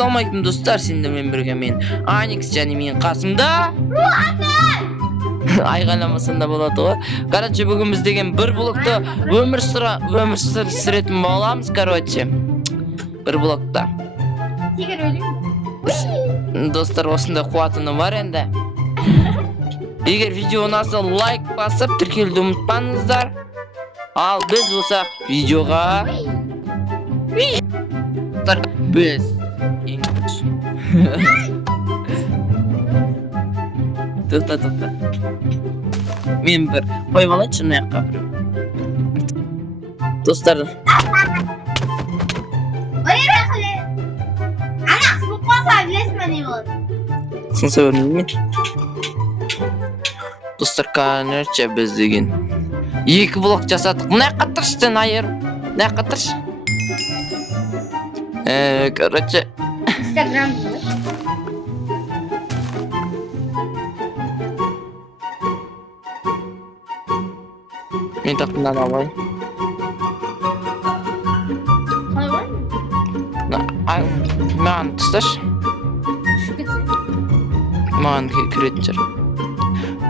Assalamualaikum dostlar, sendермен бірге мен Аникс және мен қасымда айғайламасам да болады ғой. Короче, бүгін біз деген бір блокты өмір сүретін боламыз, короче. Бір блокта. Достар, осындай қуатыны бар енді. Егер видео ұнаса лайк басып, тіркелуді ұмытпаңыздар. Ал біз болсақ видеоға біз тоқта мен бір қойып алайыншы мына жаққа біреу. Достар, сынса өрмейме? Достар, короче, біз деген 2 блок жасадық. Мына жаққа тұршы сен айыр. Мына жаққа тұршы. Короче, Instagram мен тақымдан алайын. Маған тұсташы. Маған кіретін жер.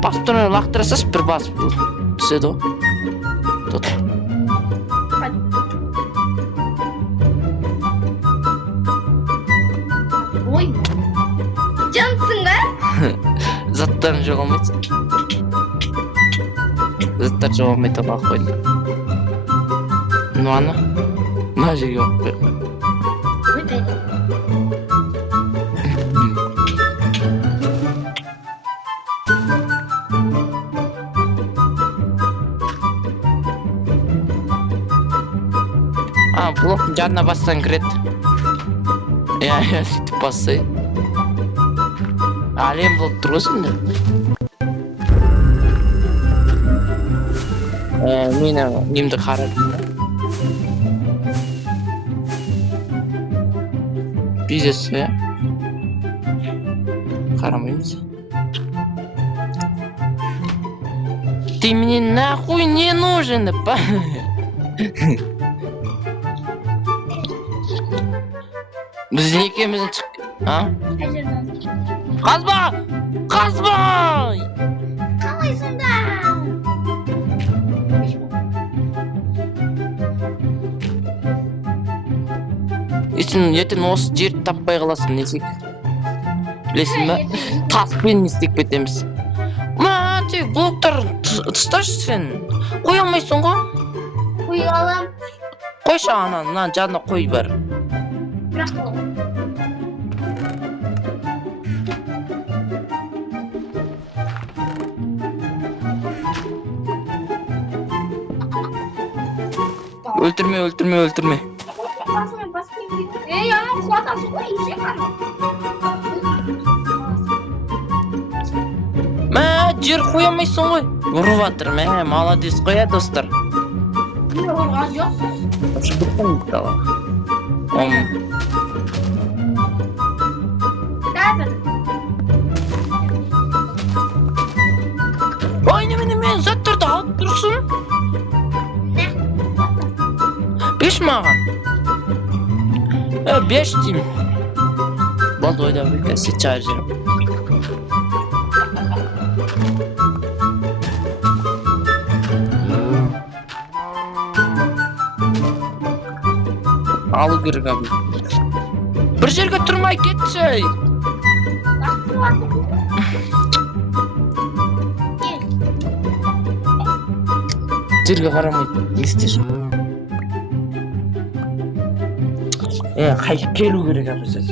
Пастырны лақтырасаш, бір басып түседі ғой. Тұт. Ой, жансың ба? Заттарын жоғалмайды. Заттар жоғалмайды алып қойды. Нуаны? Мына жерге алып қойды. Блоктың жанына бассаң кіреді. Сөйтіп бассай. Әлем болып тұр ғой сенде. Мені немді қарадым. Бизнесі қарамаймыз. Ты мне нахуй не нужен, па. Біз некеміздің шық... Қазба! Қазба! Қалай сонда? Ертең осы жерді таппай қаласың, несек? Білесің ба? Таспен не істеп кетеміз. Тек блоктар тұсташы сен. Қой алмайсың ғой? Қой алам. Қойшы ана жанына қой бар. Өлтірме. Ана құлатасың ғой, ешек қаны. Жер қоя алмайсың ғой. Ұрып атыр, молодец қоя, достар. Мен ұрған жоқ. Шықпын дала. Ой, немене заттарды алып тұрсың? Беш маған. Беш деймін. Болды ойда бөлге, сет чайыр жерім. Алу керек абы. Бір жерге тұрмай кетші. Жерге қарамайды. Не істейсің? Қайтып келу керек абы сәз.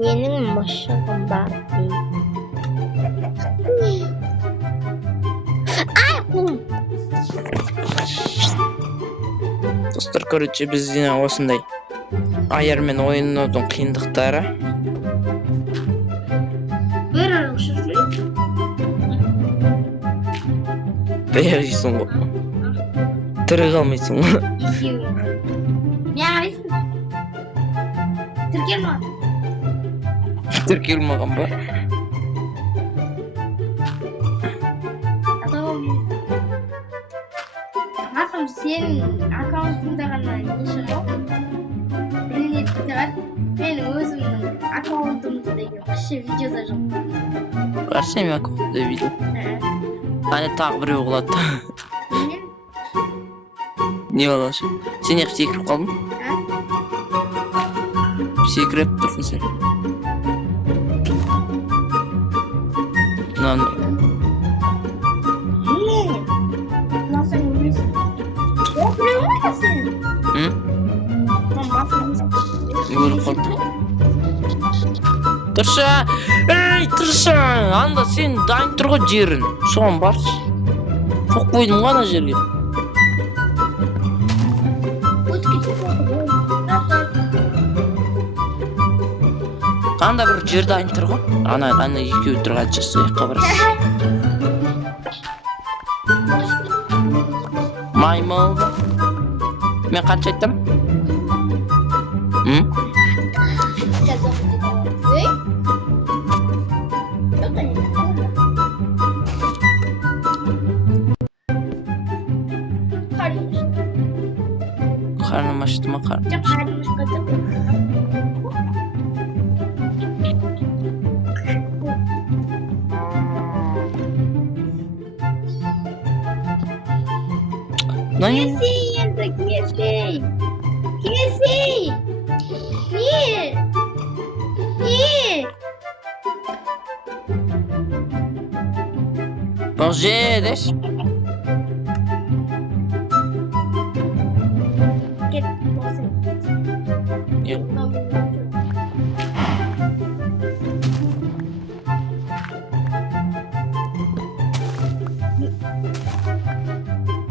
Менің машығым бар. Достар, короче, бізден осындай айармен ойынудың қиындықтары. Бір ұрықшы жүрек. Бәйіргейсің ғой. Тірі қалмайсың ғой. Екеуі. Не ағайсың? Тіркел ма? Тіркелмаған ба? Атауы Шырағым, сенің аккаунтыңда ғана не шығады? Білінеді шығар. Менің өзімнің аккаунтымда деген кіші видеода жоқ. Қарсы мен аккаунтта видео. Ане тағы біреу болады. Мен? Не болады? Сен неғып секіріп қалдың? Секіріп тұрсың сен. Мынаны. Насың өлесің. О, біреу ма сен? Өліп қалды. Тұршы! Ей, тұршы! Анда сен дайын тұр ғой жерін. Соған баршы. Соқ қойдым ғой ана жерге. Анда бір жер дайын тұр ғой. Ана екеуі тұрған жасы екқа баршы. Маймыл. Мен қанша айттым? Қарным ашты ма қарным? Жоқ, қарным ашқызды. Кесей енді, кесей! Кесей! Не? Бұл жедеш. Кет, болсын.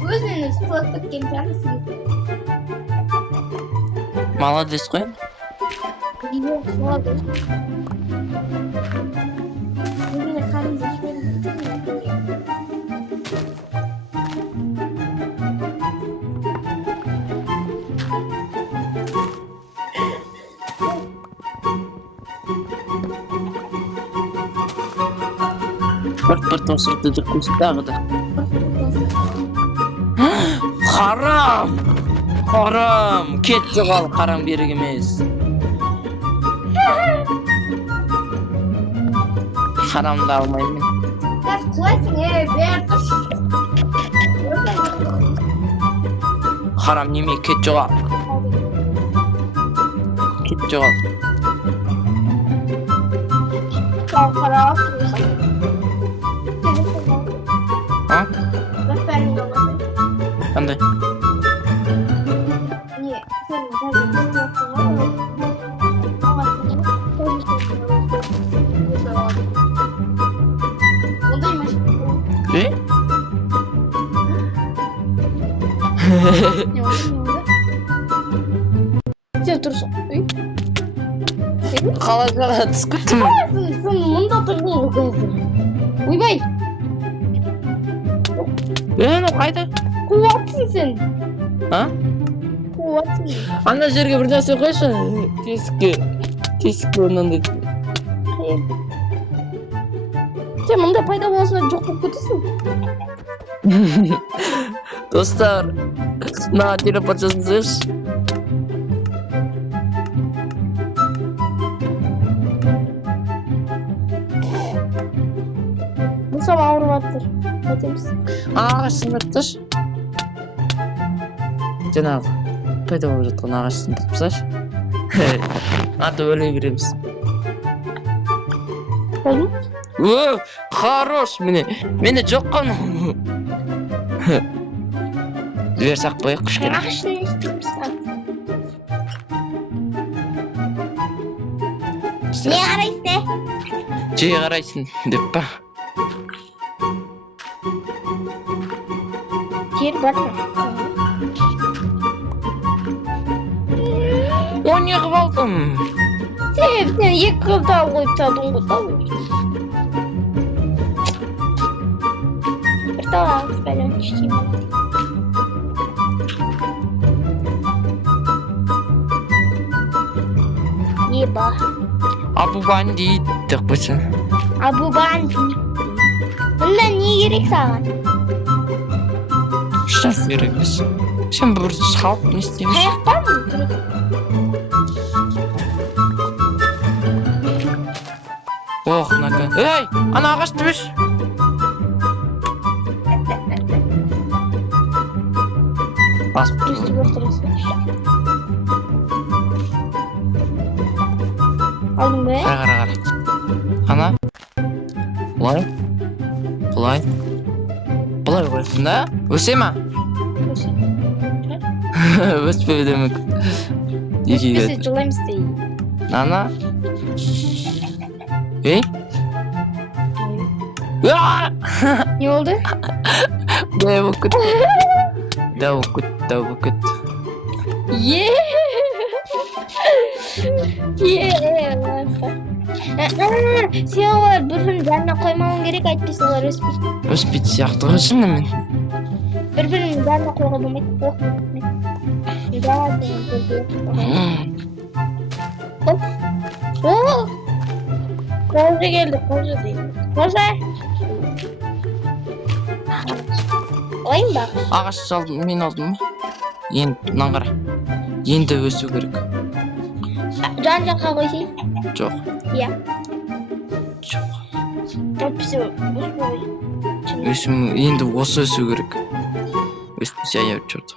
Өзіңіз фотоп келгенсіз. Молодец қой. Жоқ, молодец. Өзіңе қарыңыз ашпен. Бір тосырды жүк көзі тағы да. Харам! Харам! Кет жоғал, харам берік емес. Харамды алмаймын. Қаш құлайсың, бер тұш. Харам неме, кет жоғал. Кет жоғал. Қарап А? Бәкпәрін болмасын. Қандай? Не, сен қазір ондай машина. Сен тұрсың. Қалай түсіп кеттім. Сен мұнда тұрдың ғой қазір. Ойбай! Қайда? Қуатсың сен. А? Қуатсың. Анда жерге бір нәрсе қойшы. Тесікке онандай. Сен мұнда пайда боласына жоқ болып кетесің. Достар, мына телепорт жасаңызшы. Мысам ауырып жатыр. Қайтеміз. Ағашын тұрсаш. Жаңағы пайда болып жатқан ағашын тұрсаш. Аты өле береміз. Болды ма? Хорош, мені жоққан. Жібер сақ қойық кішкене. Ағашын естейміз. Не қарайсың? Жей қарайсың деп па. Жер бар ма? О, не қып алдым? Сен екі қылда қойып тадың ғой. Бір тауға бәлем түштеймін. Не ба? Абу бандит деп қойсын. Абу бандит. Мұнда не керек саған? ешнәрсе керек емес. Сен бір салып не істейміз? Таяқ бар ма? Ох, нака. Ей, ана ағашты беш. Басып тұр. Алдың ба? Қара. Ана. Бұлай қойсын да? Өсе ма? Өспеу демек. Өспесе жылаймыз дейін. Ана. Ей? Не болды? Дәу бүкіт. Сен олар бір-бірін жанына қоймауың керек, әйтпесе олар өспейді. Өспейді сияқты ғой шынымен. Бір-бірін жанына қойға болмайды. Қожа келді, қожа дейді. Қожа! Ойын ба? Ағаш жалдым, мен алдым ма? Енді, мынан қара. Енді өсу керек. Жан жаққа қойсың? Жоқ. Иә. Жоқ. Өтпесе өспей. Өсім, енді осы өсу керек. Өспесе аяп жүрді.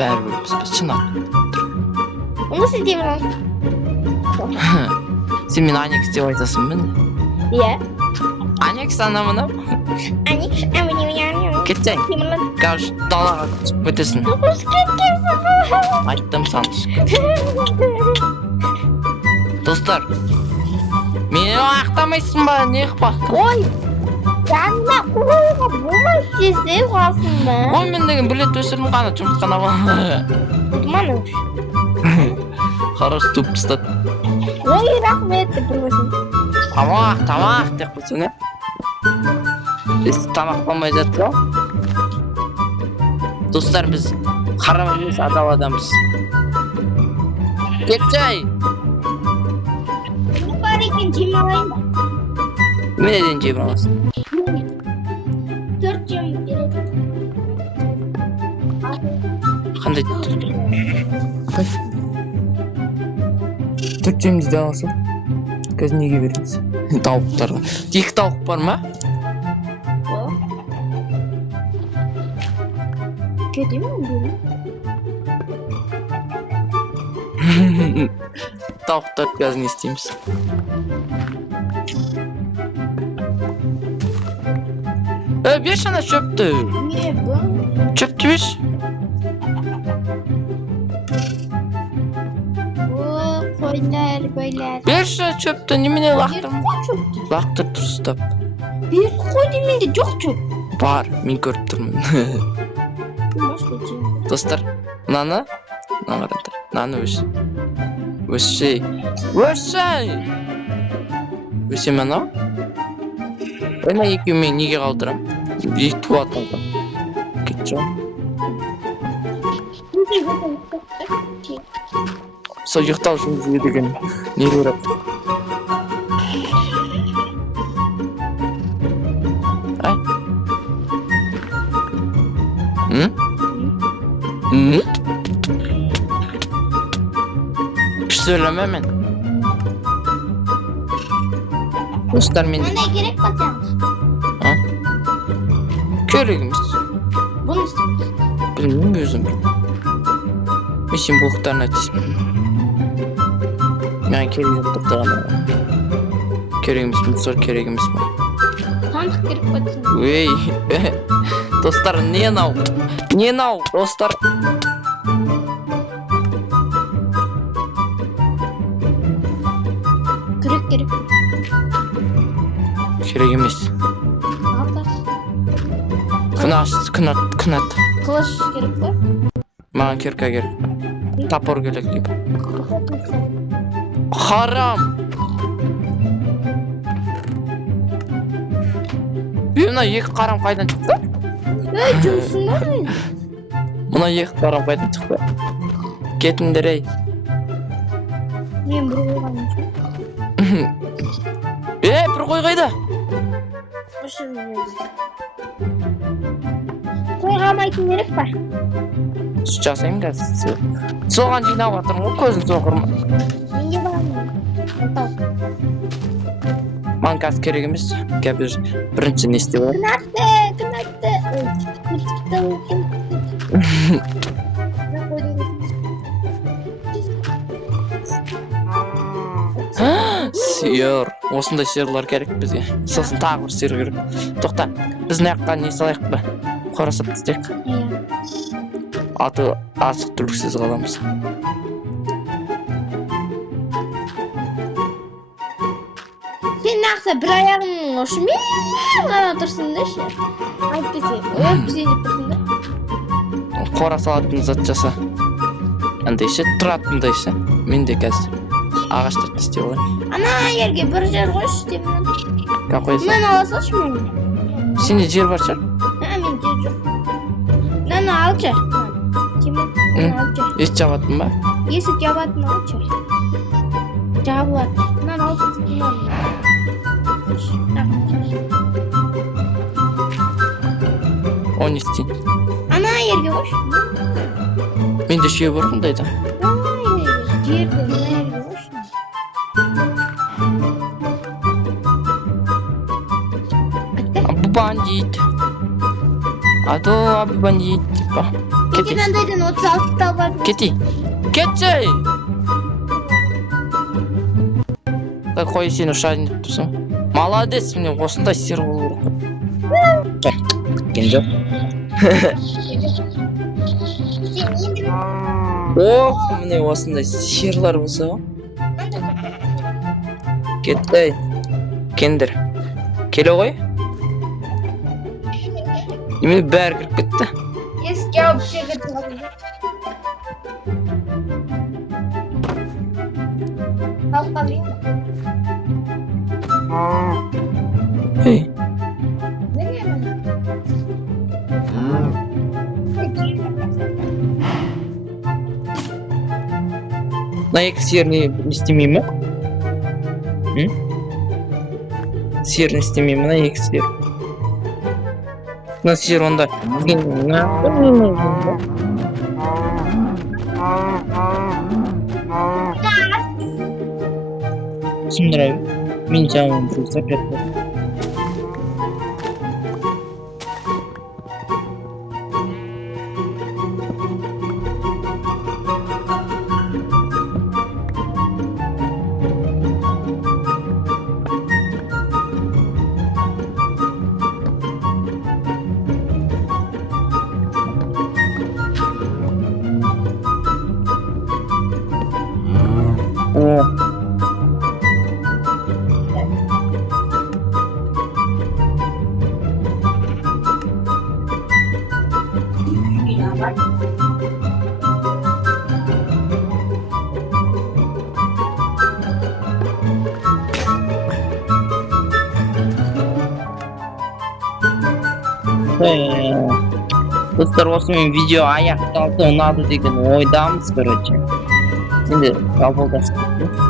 Бәрі өспес, шынақ. Оны сіз деймін ол? Сен мен Аникс деп айтасың мені? Иә. Аникс ана мына? Аникс, кетсең. Қазір далаға түсіп кетесің. Айттым саны. Достар, мені ақтамайсың ба, не қпақ? Ой, жанына қойға болмай сесі қалсың ба? Ой, мен деген білет өсірім қана, жұмыртқана ба? Ұтманы. Қараш туп ұстат. Ой, рахмет деп тұрғасын. Тамақ деп қылсын, е? Біз тамақ болмай жатыр, о? Достар, біз қарам емес адал адамбыз. Кетчай! Бұл бар екен, жем алайын ба? Мен еден жем аласың? 4 жем керек. Қандай 4 жемді де аласың? Қазір неге береміз? Тауықтарға. 2 тауық бар ма? Кетем мен бұл? Тауықтар қазір не істейміз? Беш ана шөпті. Не бұл? Çöptü bir. Koylar koylar. Bir şey çöptü. Nemine baktım. Çöptü. Baktır turstap. Bir koy demeydi çok çöp. Var. Men görüp turmун. Dostlar. Nana. Nana ös. Ösey. Ösey mana. Ena ekimi nege kaldıram? Bir tuvat aldım. Keteceğim. Сол ұйықтау үшін бізге деген не керек? Söyleme men. Dostlar men. Bana gerek batacağım. Ha? Keregimiz. Bunu istiyoruz. Bilmiyorum özüm. Mişin boğuklarına çizim. Ben keregim tutturamam. Keregimiz mi? Sor keregimiz mi? Tanıdık gerek batacağım. Ey. Dostlar ne nav? Ne nav dostlar? Kırık gerek. Keregimiz. Kınat. Kılıç gerek var. Bana kerka gerek. Tapor gerek gibi. Haram. Buna екі қарам қайдан шықты? Жұмысың ба? Мына екі қарам қайдан шықты? Кетіңдер ей. Мен бір қойғаным жоқ. Бір қой қайда? Қойғамайтын керек па? Жасаймын қазір. Соған жинап жатырмын ғой, көзін соғырма. Менде бармын. Маған қазір керек емес. Қазір бірінші не істеп алайын. Кінәтті. Сиыр. Осындай сиырлар керек бізге. Сосын тағы бір сиыр керек. Тоқта, біз мына жаққа не салайық ба? Қорасап тастайық. Аты азық түліксіз қаламыз. Сен нақса бір аяғың ұшымен ғана тұрсын деші. Айтпесе, өпсе деп тұрсын да. Қора салатын зат жаса. Андайшы, тұратындайшы. Мен де қазір ағаштарды істеп алайын. Ана жерге бір жер қойшы деп мен. Как қойсың? Мен ала салшы мен. Сенде жер бар шығар? Мен жер жоқ. Мені алшы. Есік жабатын ба? Есік жабатын алшы. Жабылады. Мынаны алып тастаймын. Оны істейін. Ана жерге қойшы. Менде шүйе бар қандайда? Жерді мына жерге қойшы. Абу бандит. Ado abi бандит. Кетейін. 36 табар. Кетей. Кетші! Қой сен ұшайын деп тұрсың. Молодец, міне осындай сиыр болу керек. Кеткен жоқ. Ох, міне осындай сиырлар болса ғой. Кетті. Кендір. Келе ғой. Немене бәрі кіріп кетті. Есік жауып жерге тұрады. Қалқалайын. Ей. Мына екі сиыр не істемей ме? Сиыр не істемей ме, мына екі сиыр? Мына сиыр онда түсіндірайын. Мен жаңағы жұмсап жатыр. Достар, осымен видео аяқталды, ұнады деген ойдамыз, короче. Енді қабылдасып кетті.